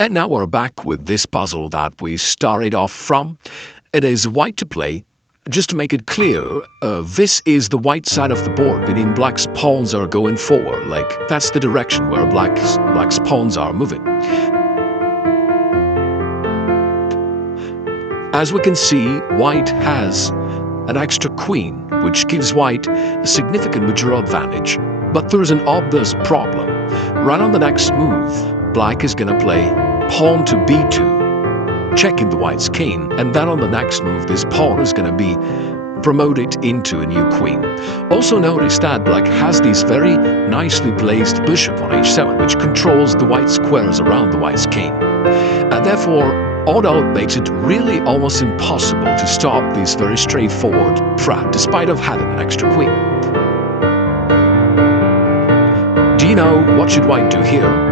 And now we're back with this puzzle that we started off from. It is white to play. Just to make it clear, this is the white side of the board, meaning black's pawns are going forward, like that's the direction where black's pawns are moving. As we can see, white has an extra queen, which gives white a significant major advantage. But there's an obvious problem. Right on the next move, black is gonna play pawn to b2, checking the white's king, and then on the next move this pawn is gonna be promoted into a new queen. Also notice that black has this very nicely placed bishop on h7, which controls the white squares around the white's king. And therefore, although it makes it really almost impossible to stop this very straightforward threat, despite of having an extra queen. Do you know what should white do here?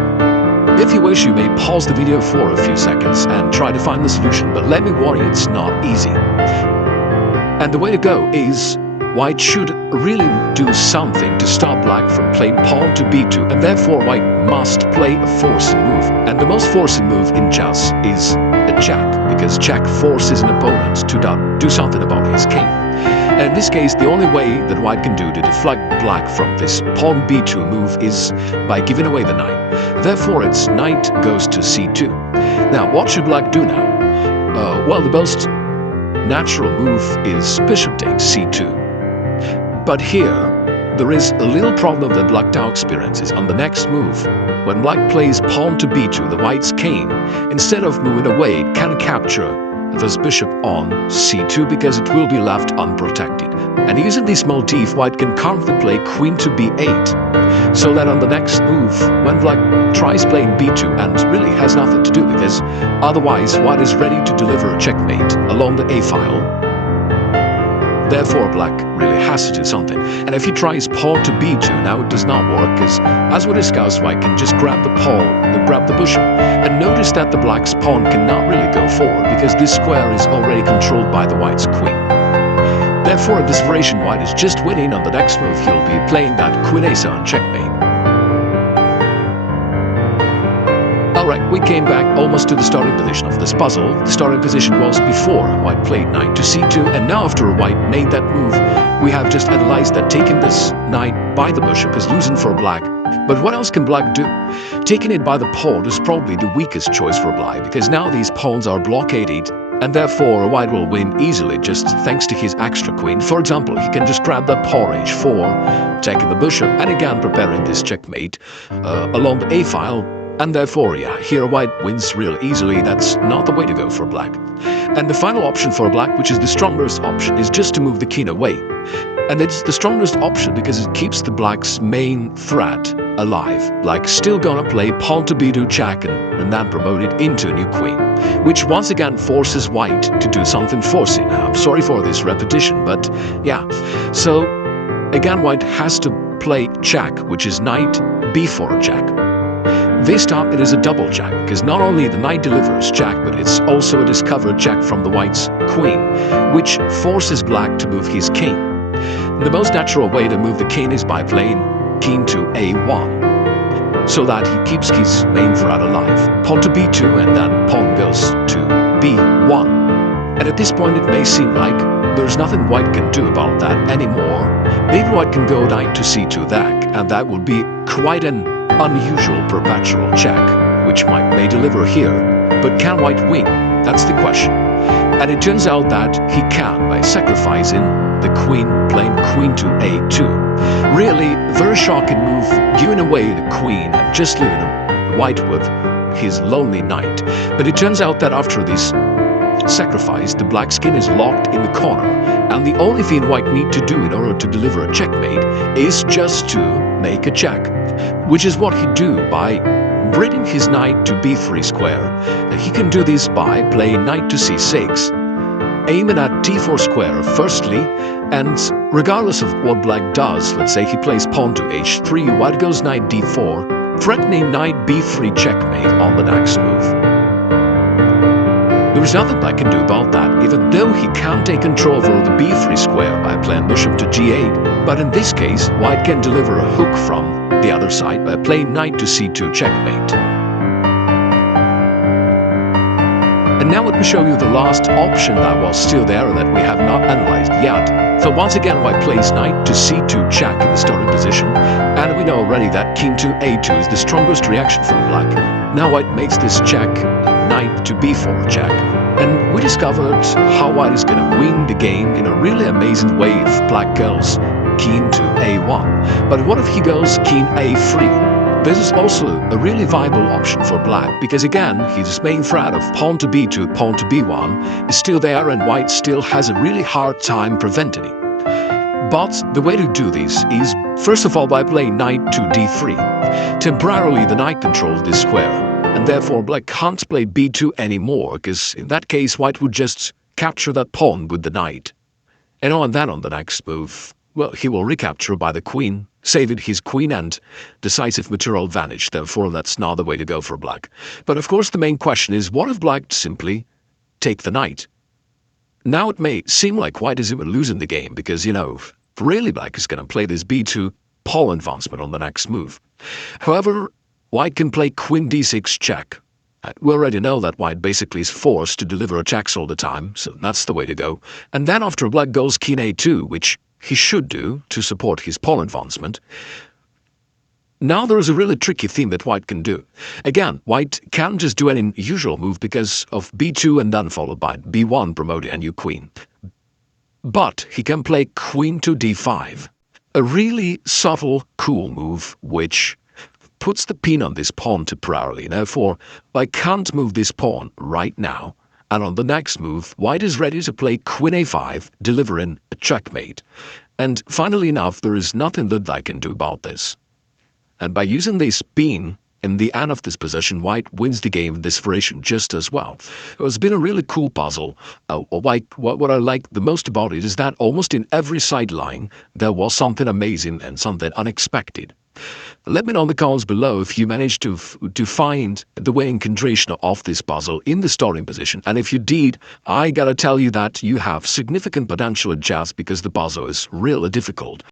If you wish, you may pause the video for a few seconds and try to find the solution, but let me warn you, it's not easy. And the way to go is, white should really do something to stop black from playing pawn to b2, and therefore white must play a forcing move. And the most forcing move in chess is a check, because check forces an opponent to do something about his king. And in this case, the only way that white can do to deflect black from this pawn b2 move is by giving away the knight. Therefore, its knight goes to c2. Now, what should black do now? Well, the most natural move is bishop takes c2. But here, there is a little problem that black now experiences. On the next move, when black plays pawn to b2, the white's king, instead of moving away, it can capture this bishop on c2 because it will be left unprotected. And using this motif, white can currently play queen to b8, so that on the next move, when black tries playing b2 and really has nothing to do because otherwise white is ready to deliver a checkmate along the a file. Therefore, black really has to do something. And if he tries pawn to b2, now it does not work, because as we discussed, white can just grab the pawn, grab the bishop. And notice that the black's pawn cannot really go forward, because this square is already controlled by the white's queen. Therefore, in this variation, white is just winning. On the next move, he'll be playing that queen a7 checkmate. Alright, we came back almost to the starting position of this puzzle. The starting position was before white played knight to c2, and now after white made that move, we have just analyzed that taking this knight by the bishop is losing for black. But what else can black do? Taking it by the pawn is probably the weakest choice for black, because now these pawns are blockaded, and therefore white will win easily just thanks to his extra queen. For example, he can just grab that pawn h4, taking the bishop, and again preparing this checkmate along the a file. And therefore, yeah, here white wins real easily. That's not the way to go for black. And the final option for black, which is the strongest option, is just to move the king away. And it's the strongest option because it keeps the black's main threat alive. Black's still gonna play pawn to b2 check and then promote it into a new queen, which once again forces white to do something forcing. I'm sorry for this repetition, but yeah. So again, white has to play check, which is knight b4 check. This time it is a double check, because not only the knight delivers check, but it's also a discovered check from the white's queen, which forces black to move his king. The most natural way to move the king is by playing king to a1, so that he keeps his main threat alive. Pawn to b2, and then pawn goes to b1. And at this point it may seem like there's nothing white can do about that anymore. Maybe white can go knight to c2 back, and that would be quite an unusual perpetual check, which white may deliver here. But can white win? That's the question. And it turns out that he can by sacrificing the queen, playing queen to a2. Really, very shocking move, giving away the queen and just leaving white with his lonely knight. But it turns out that after this sacrifice, the black skin is locked in the corner, and the only thing white need to do in order to deliver a checkmate is just to make a check, which is what he do by bringing his knight to b3 square. And he can do this by playing knight to c6, aiming at d4 square firstly, and regardless of what black does, let's say he plays pawn to h3, white goes knight d4, threatening knight b3 checkmate on the next move. There is nothing black can do about that, even though he can take control over the b3 square by playing bishop to g8. But in this case, white can deliver a hook from the other side by playing knight to c2 checkmate. And now let me show you the last option that was still there and that we have not analyzed yet. So once again, white plays knight to c2 check in the starting position, and we know already that king to a2 is the strongest reaction from black. Now white makes this check, knight to b4 check, and we discovered how white is going to win the game in a really amazing way if black goes king to a1. But what if he goes king a3? This is also a really viable option for black, because again, his main threat of pawn to b2, pawn to b1 is still there, and white still has a really hard time preventing it. But the way to do this is, first of all, by playing knight to d3. Temporarily, the knight controls this square, and therefore black can't play b2 anymore, because in that case, white would just capture that pawn with the knight. And then on the next move, well, he will recapture by the queen, saving his queen and decisive material advantage. Therefore, that's not the way to go for black. But of course, the main question is, what if black simply take the knight? Now it may seem like white is even losing the game, because, really black is going to play this b2 pawn advancement on the next move. However, white can play queen d6 check. We already know that white basically is forced to deliver checks all the time, so that's the way to go. And then after black goes king a2, which he should do to support his pawn advancement. Now there is a really tricky thing that white can do. Again, white can't just do any usual move because of b2 and then followed by b1 promoting a new queen. But he can play queen to d5. A really subtle, cool move which puts the pin on this pawn temporarily. Therefore, I can't move this pawn right now. And on the next move, white is ready to play queen a5, delivering a checkmate. And funnily enough, there is nothing that I can do about this. And by using this pin in the end of this position, white wins the game in this variation just as well. It's been a really cool puzzle. What I like the most about it is that almost in every sideline, there was something amazing and something unexpected. Let me know in the comments below if you managed to find the winning continuation of this puzzle in the starting position. And if you did, I gotta tell you that you have significant potential at chess because the puzzle is really difficult.